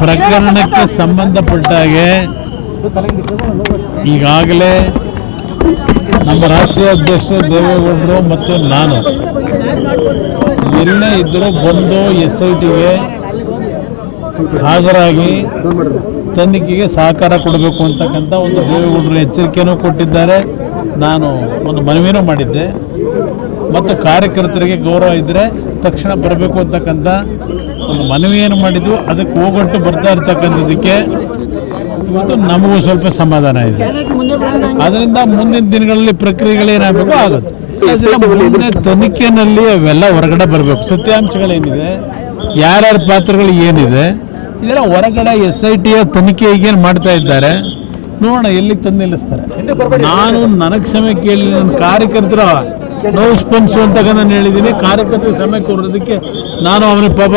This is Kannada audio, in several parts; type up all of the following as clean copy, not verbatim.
ಪ್ರಕರಣಕ್ಕೆ ಸಂಬಂಧಪಟ್ಟ ಹಾಗೆ ಈಗಾಗಲೇ ನಮ್ಮ ರಾಷ್ಟ್ರೀಯ ಅಧ್ಯಕ್ಷರು ದೇವೇಗೌಡರು ಮತ್ತು ನಾನು ಎಲ್ಲೇ ಇದ್ದರೂ ಬಂದು SITಗೆ ಹಾಜರಾಗಿ ತನಿಖೆಗೆ ಸಹಕಾರ ಕೊಡಬೇಕು ಅಂತಕ್ಕಂಥ ಒಂದು ದೇವೇಗೌಡರು ಎಚ್ಚರಿಕೆಯೂ ಕೊಟ್ಟಿದ್ದಾರೆ. ನಾನು ಒಂದು ಮನವಿನೂ ಮಾಡಿದ್ದೆ ಮತ್ತು ಕಾರ್ಯಕರ್ತರಿಗೆ ಗೌರವ ಇದ್ದರೆ ತಕ್ಷಣ ಬರಬೇಕು ಅಂತಕ್ಕಂಥ ಒಂದು ಮನವಿಯನ್ನು ಮಾಡಿದ್ದು. ಅದಕ್ಕೆ ಹೋಗೊಟ್ಟು ಬರ್ತಾ ಇರ್ತಕ್ಕಂಥದ್ದಕ್ಕೆ ಇವತ್ತು ನಮಗೂ ಸ್ವಲ್ಪ ಸಮಾಧಾನ ಇದೆ. ಅದರಿಂದ ಮುಂದಿನ ದಿನಗಳಲ್ಲಿ ಪ್ರಕ್ರಿಯೆಗಳೇನಾಗಬೇಕು ಆಗುತ್ತೆ. ಮುಂದಿನ ತನಿಖೆಯಲ್ಲಿ ಅವೆಲ್ಲ ಹೊರಗಡೆ ಬರಬೇಕು. ಸತ್ಯಾಂಶಗಳೇನಿದೆ, ಯಾರ್ಯಾರ ಪಾತ್ರಗಳು ಏನಿದೆ, ಇದೆಲ್ಲ ಹೊರಗಡೆ SITಯ ತನಿಖೆ ಈಗೇನು ಮಾಡ್ತಾ ಇದ್ದಾರೆ ನೋಡೋಣ ಎಲ್ಲಿಗೆ ತಂದು ನಿಲ್ಲಿಸ್ತಾರೆ. ನಾನು ನನಗೆ ಕ್ಷಮೆ ಕೇಳಿ ನನ್ನ ಕಾರ್ಯಕರ್ತರ ನೋವು ಸ್ಪಂದಿಸು ಅಂತ ನಾನು ಹೇಳಿದ್ದೀನಿ. ಕಾರ್ಯಕರ್ತರ ಕ್ಷಮೆ ಕೊಡೋದಕ್ಕೆ ನಾನು ಅವನಿಗೆ ಪಾಪ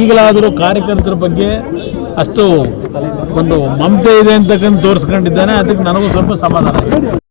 ಈಗಲಾದರೂ ಕಾರ್ಯಕರ್ತರ ಬಗ್ಗೆ ಅಷ್ಟು ಒಂದು ಮಮತೆ ಇದೆ ಅಂತಕ್ಕಂಥ ತೋರಿಸ್ಕೊಂಡಿದ್ದಾನೆ. ಅದಕ್ಕೆ ನನಗೂ ಸ್ವಲ್ಪ ಸಮಾಧಾನ ಇದೆ.